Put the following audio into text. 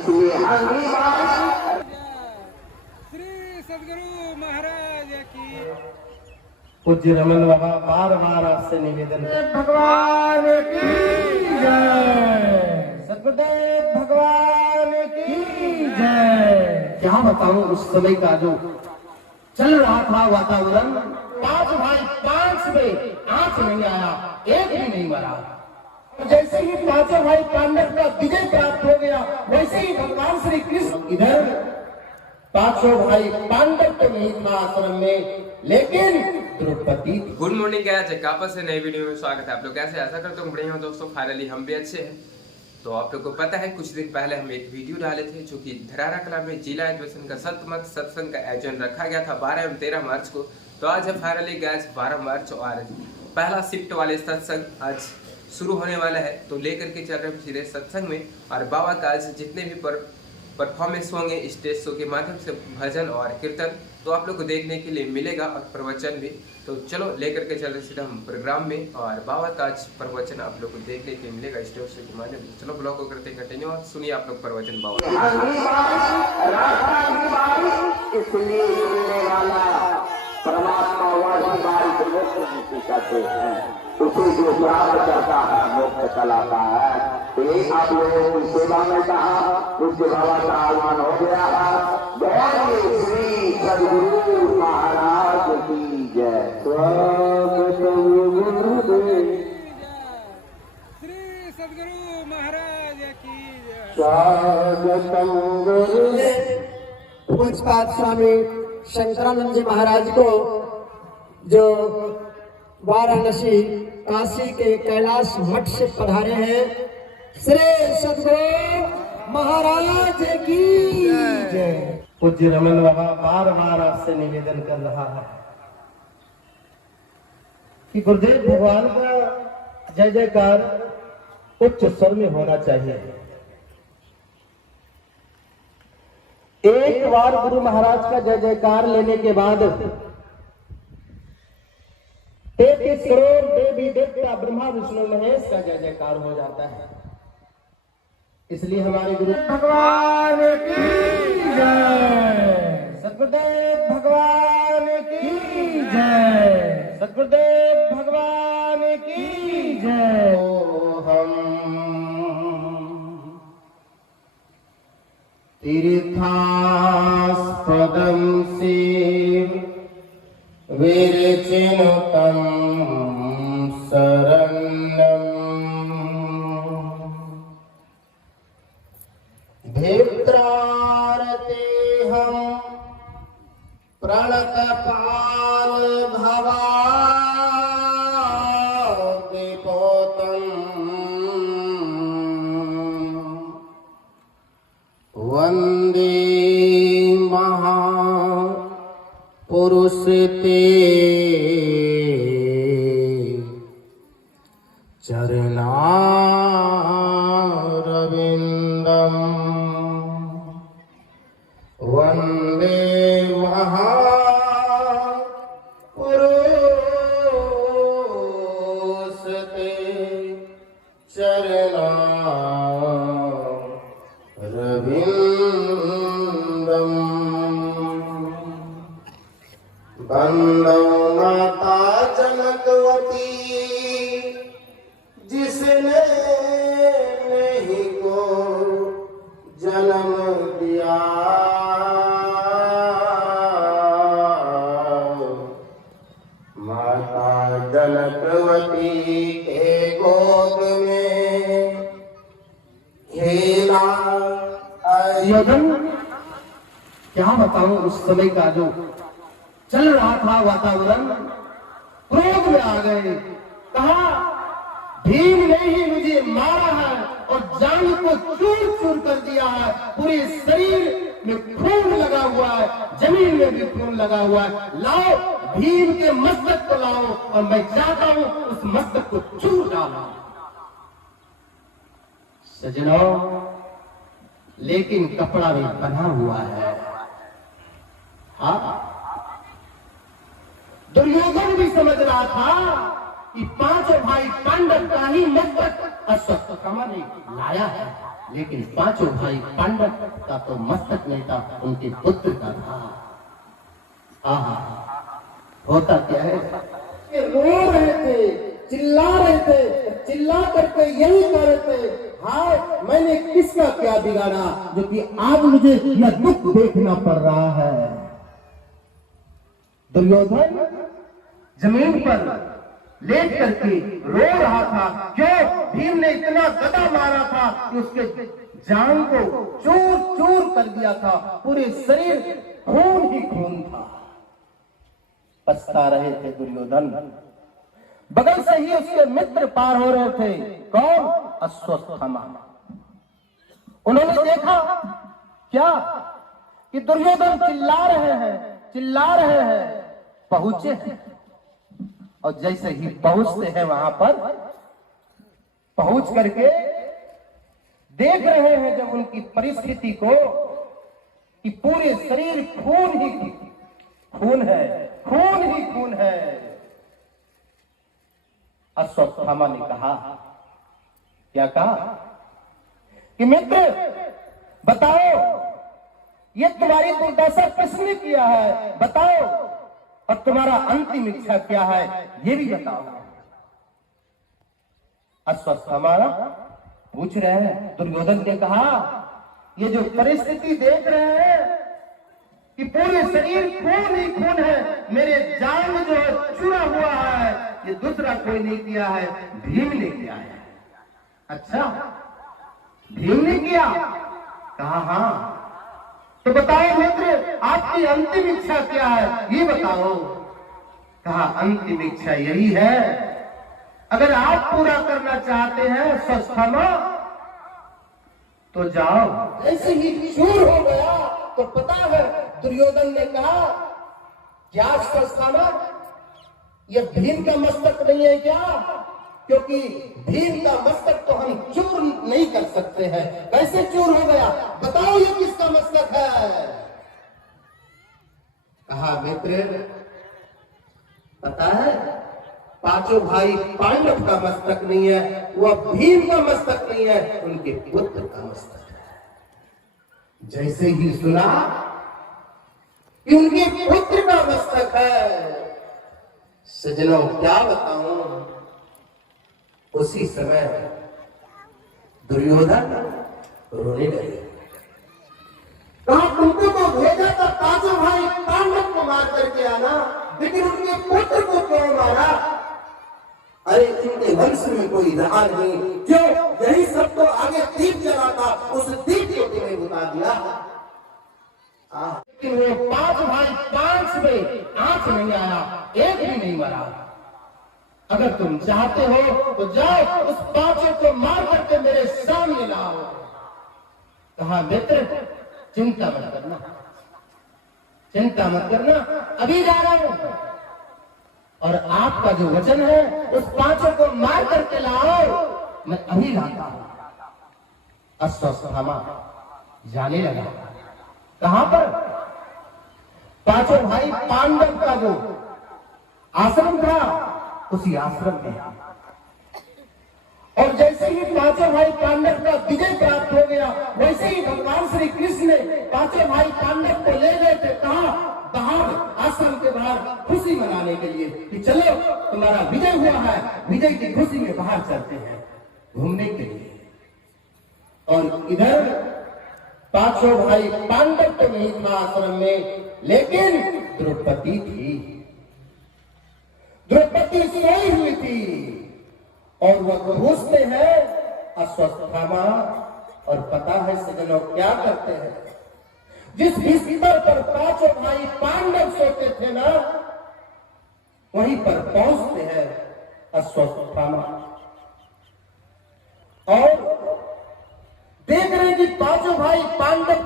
इसलिए अगली बार श्री सद्गुरु महाराज की पूज्य रमन बाबा बार बार आपसे निवेदन भगवान की जय, सद्गुरुदेव भगवान की जय। क्या बताऊं उस समय का जो चल रहा था वातावरण, 5 भाई 5 में आंच नहीं आया, एक भी नहीं मरा। जैसे ही 5 भाई पांडव का विजय प्राप्त हो गया, वैसे ही भगवान श्री कृष्ण इधर 5 भाई पांडव तो नहीं था आश्रम में, लेकिन द्रौपदी। गुड मॉर्निंग गाइस, एक वापस से नई वीडियो में स्वागत है। आप लोग कैसे, आशा करता हूँ बढ़िया हो दोस्तों। फाइनली हम भी अच्छे हैं। तो आप लोग को पता है कुछ दिन पहले हम एक वीडियो डाले थे जो कि धरारा कला में जिला अधिवेशन का सतमत सत्संग का आयोजन रखा गया था 12 एवं 13 मार्च को। तो आज है फाइनली गाइस 12 मार्च और पहला शिफ्ट वाले सत्संग आज शुरू होने वाला है। तो लेकर के चल रहे हैं सीधे सत्संग में, और बाबा का आज जितने भी परफॉर्मेंस होंगे स्टेज शो के माध्यम से, भजन और कीर्तन, तो आप लोग को देखने के लिए मिलेगा और प्रवचन भी। तो चलो लेकर के चल रहे सीधा हम प्रोग्राम में, और बाबा का आज प्रवचन आप लोग को देखने के लिए मिलेगा स्टेज शो के माध्यम से। चलो ब्लॉग को करते कंटिन्यू और सुनिए आप लोग प्रवचन बाबा। इसलिए मिलने वाला परमात्मा वही बारिश मुक्त कहते हैं, उसे जो प्राप्त करता है मुक्त कहलाता है। तो ये आप लोगों की सेवा में कहा उसके बाबा का आह्वान हो गया है। जय श्री सद्गुरु महाराज की जय। श्री सद्गुरु महाराज की जय। पूज्यपाद स्वामी शंकरानंद जी महाराज को जो वाराणसी काशी के कैलाश मठ से पधारे हैं, श्री सद्गुरु महाराज की जय। पूज्य रमन बाबा बार बार आपसे निवेदन कर रहा है कि गुरुदेव भगवान का जय जयकार उच्च स्वर में होना चाहिए। एक बार गुरु महाराज का जय जयकार लेने के बाद 33 करोड़ देवी देवता ब्रह्मा विष्णु महेश का जय जयकार हो जाता है। इसलिए हमारे गुरु भगवान की जय, सद्गुरुदेव भगवान की जय, सद्गुरुदेव भगवान की जय। हम तीर्थास्पदं विरचिनुतं शरणं भित्रारतेऽहं प्रणतपाल भवादिपोतं वन्दे महापुरुष ते चरणारविन्दं वन्दे महापुरुष ते चरणारविन्दं बंदौ माता जनकवती जिसने नहीं को जन्म दिया, माता जनकवती के गोद में खेला। क्या बताऊं उस समय का जो चल रहा था वातावरण, क्रोध में आ गए। कहा भीम ने ही मुझे मारा है और जान को चूर चूर कर दिया है, पूरे शरीर में खून लगा हुआ है, जमीन में भी खून लगा हुआ है। लाओ भीम के मस्तक को लाओ और मैं चाहता हूं उस मस्तक को चूर डालो। सजनों, लेकिन कपड़ा भी बना हुआ है। हाँ, दुर्योधन भी समझ रहा था कि 5 भाई पांडव का ही मस्तक अश्वत्थामा ने लाया है, लेकिन पांचों भाई पांडव का तो मस्तक नहीं था, उनके पुत्र का था। आहा, होता क्या है कि रो रहे थे, चिल्ला रहे थे, चिल्ला करके यही कह रहे थे, हाय मैंने किसका क्या बिगाड़ा जो कि आज मुझे यह दुख देखना पड़ रहा है। दुर्योधन जमीन पर लेट करके रो रहा था। क्यों? भीम ने इतना गदा मारा था कि उसके जान को चूर चूर कर दिया था, पूरे शरीर खून ही खून था। पछता रहे थे दुर्योधन। बगल से ही उसके मित्र पार हो रहे थे। कौन? अश्वत्थामा। उन्होंने देखा क्या कि दुर्योधन चिल्ला रहे हैं, पहुंचे हैं। और जैसे ही पहुंचते हैं वहां पर पहुंच करके देख रहे हैं जब उनकी परिस्थिति को कि पूरे शरीर खून ही खून है, खून ही खून है। अश्वत्थामा ने कहा, क्या कहा कि मित्र बताओ ये तुम्हारी दुर्दशा किसने किया है, बताओ, और तुम्हारा अंतिम इच्छा क्या है ये भी बताओ। अश्वत्थामा पूछ रहे हैं। दुर्योधन ने कहा, ये जो परिस्थिति देख रहे हैं कि पूरे शरीर खून ही खून है, मेरे जान में जो है चुरा हुआ है, ये दूसरा कोई नहीं किया है, भीम ने किया है। अच्छा, भीम ने किया? कहा हाँ। तो बताओ मित्र, आपकी अंतिम इच्छा क्या है ये बताओ। कहा अंतिम इच्छा यही है, अगर आप पूरा करना चाहते हैं अश्वत्थामा तो जाओ। ऐसे ही चूर हो गया तो पता है दुर्योधन ने कहा, क्या अश्वत्थामा ये भीम का मस्तक नहीं है क्या? क्योंकि भीम का मस्तक तो हम चूर नहीं कर सकते हैं। कैसे चूर हो गया बताओ, ये किसका मस्तक है? कहा मित्र पता है, पांचों भाई पांडव का मस्तक नहीं है, वह भीम का मस्तक नहीं है, उनके पुत्र का मस्तक है। जैसे ही सुना कि उनके पुत्र का मस्तक है, सजनों क्या बताऊं, उसी समय दुर्योधन रोने लगे। कहा तुमको तो भेजा था पांचों भाई पांडव को मार करके आना, लेकिन उनके पुत्र को क्यों मारा? अरे इनके वंश में कोई रहा नहीं, क्यों? यही सब तो आगे दीप जला था, उस दीप को तुम्हें बुता दिया। लेकिन वो पांच भाई पांच में आंच नहीं आया, एक भी नहीं मरा। अगर तुम चाहते हो तो जाओ उस पांचों को मार करके मेरे सामने लाओ। कहा मित्र चिंता मत करना, चिंता मत करना, अभी जा रहा हूं, और आपका जो वचन है उस पांचों को मार करके लाओ, मैं अभी लाता हूं। अश्वत्थामा जाने लगा। कहां पर? पांचों भाई पांडव का जो आश्रम था उसी आश्रम में। और जैसे ही पांचों भाई पांडव का विजय प्राप्त हो गया, वैसे ही भगवान श्री कृष्ण ने पांचों भाई पांडव को ले गए थे। कहा? बाहर, आश्रम के बाहर खुशी मनाने के लिए कि चलो तुम्हारा विजय हुआ है, विजय की खुशी में बाहर चलते हैं घूमने के लिए। और इधर पांचों भाई पांडव तो नहीं था आश्रम में, लेकिन द्रौपदी थी। द्रौपदी सोई हुई थी और वह घुसते हैं अश्वत्थामा। और पता है सजनों क्या करते हैं? जिस बिस्तर पर पांचों भाई पांडव सोते थे ना, वहीं पर पहुंचते हैं अश्वत्थामा और देख रहे कि पांचों भाई पांडव